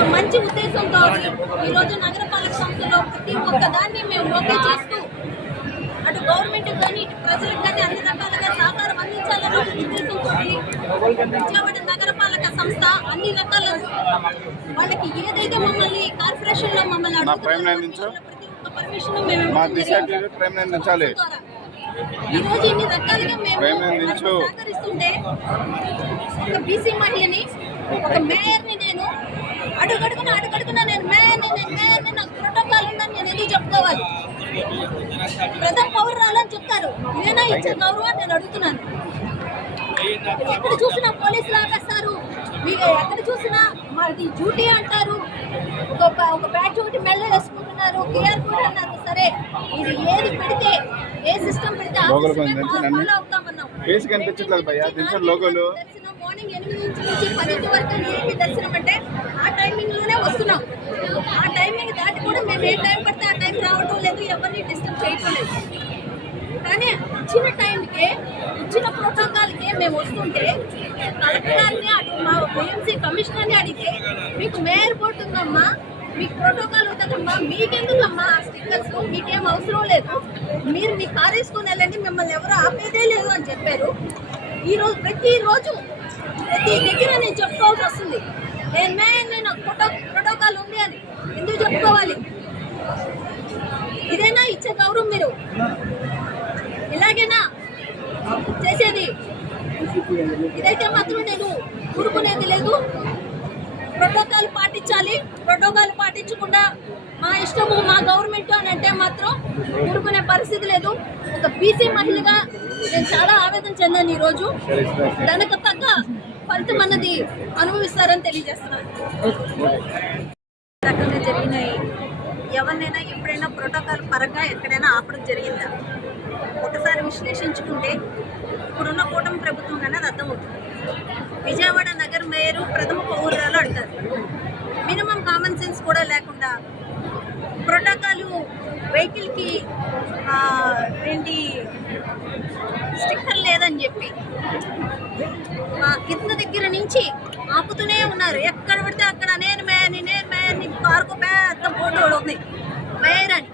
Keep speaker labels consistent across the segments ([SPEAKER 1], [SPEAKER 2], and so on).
[SPEAKER 1] ఒక మంచి ఉద్దేశంతో ఈ రోజు నగరపాలక సంస్థలో ప్రతి ఒక్క దాన్ని మేము ఓకే చేస్తూ అటు గవర్నమెంట్ కానీ ఇటు ప్రజలకు కానీ అన్ని రకాలుగా సహకారం అందించాలన్న ఉద్దేశంతో విజయవాడ నగరపాలక సంస్థ అన్ని రకాల వాళ్ళకి ఏదైతే మమ్మల్ని కార్పొరేషన్లో మమ్మల్ని అడుగుతున్నారో? ప్రతి ఒక్క పర్మిషన్ మేము
[SPEAKER 2] మా
[SPEAKER 1] ఇవ్వడం
[SPEAKER 2] దిశ
[SPEAKER 1] జరిగింది.
[SPEAKER 2] ప్రైమ్ లైన్ నుంచాలి
[SPEAKER 1] ఈ రోజు ఇన్ని రకాలుగా మేము సహకరిస్తుంటే ఒక బీసీ మహిళని ఒక మేయర్ని నేను అడుగడుగున అడుగడుగున నేను మేయర్ని నేను మేయర్ని నాకు ప్రోటోకాల్ ఉందని నేను ఎందుకు చెప్పుకోవాలి? ప్రథమ పౌరురాలని చెప్తారు. ఇదేనా ఇచ్చే గౌరవం నేను అడుగుతున్నాను. ఎక్కడ చూసినా పోలీసులు ఆపేస్తారు. మీరు ఎక్కడ చూసినా మాది డ్యూటీ అంటారు. ఒక ఒక బ్యాట్ ఒకటి మెల్ల వేసుకుంటున్నారు. కేఆర్ కోడ్ అన్నారు సరే ఇది ఏది పెడితే ఏ సిస్టమ్ పెడితే మార్నింగ్ ఎనిమిది నుంచి నుంచి వరకు ఏపీ దర్శనం అంటే ఆ టైమింగ్లోనే వస్తున్నాం ఆ టైమింగ్ మేము ఏ టైం పడితే ఆ టైం రావటం లేదు ఎవరిని డిస్టర్బ్ చేయటం లేదు. కానీ ఇచ్చిన టైంకే ఇచ్చిన ప్రోటోకాల్కే మేము వస్తుంటే కలెక్టర్ గారిని అటు మా ఏఎంసీ కమిషనర్ని అడిగితే మీకు మేయర్ బోర్డు ఉందమ్మా మీకు ప్రోటోకాల్ ఉంటుందమ్మా మీకెందుకమ్మా ఆ స్టిక్కర్స్ మీకేం అవసరం లేదు. మీరు మీ కార్ వేసుకొని వెళ్ళండి మిమ్మల్ని ఎవరు ఆపేదే లేదు అని చెప్పారు. ఈరోజు ప్రతిరోజు ప్రతి దగ్గర నేను చెప్పుకోవాల్సి వస్తుంది. నేను మేయర్ నేను ప్రోటో ప్రోటోకాల్ ఉంది అని ఎందుకు చెప్పుకోవాలి చేసే గౌరవం మీరు. ఇలాగేనా చేసేది. ఇదైతే మాత్రం నేను ఊరుకునేది లేదు. ప్రోటోకాల్ పాటించాలి. ప్రోటోకాల్ పాటించకుండా మా ఇష్టము మా గవర్నమెంట్ అని అంటే మాత్రం ఊరుకునే పరిస్థితి లేదు. ఒక బీసీ మహిళగా నేను చాలా ఆవేదన చెందాను ఈరోజు. దానికి తగ్గ ఫలితం అన్నది అనుభవిస్తారని తెలియజేస్తున్నాను. ఎవరినైనా ఎప్పుడైనా ప్రోటోకాల్ పరంగా ఎక్కడైనా ఆపడం జరిగిందా? ఒకసారి విశ్లేషించుకుంటే ఇప్పుడున్న కూటమి ప్రభుత్వం అనేది అర్థమవుతుంది. విజయవాడ నగర మేయరు ప్రథమ పౌరురాలు అంటారు. మినిమం కామన్ సెన్స్ కూడా లేకుండా ప్రోటోకాలు వెహికల్కి ఏంటి స్టిక్కర్ లేదని చెప్పి కింద దగ్గర నుంచి ఆపుతూనే ఉన్నారు. ఎక్కడ పడితే అక్కడ నేను మేయర్ని నేను మేయర్ని పార్కు పెద్ద ఉంది మేయర్ అని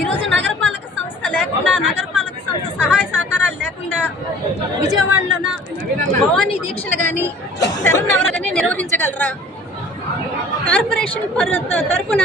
[SPEAKER 1] ఈరోజు నగరపాలక సంస్థ లేకుండా నగరపాలక సంస్థ సహాయ సహకారాలు లేకుండా విజయవాడలోన భవానీ దీక్షలు కానీ శరణవర కానీ నిర్వహించగలరా? కార్పొరేషన్ తరఫున తరపున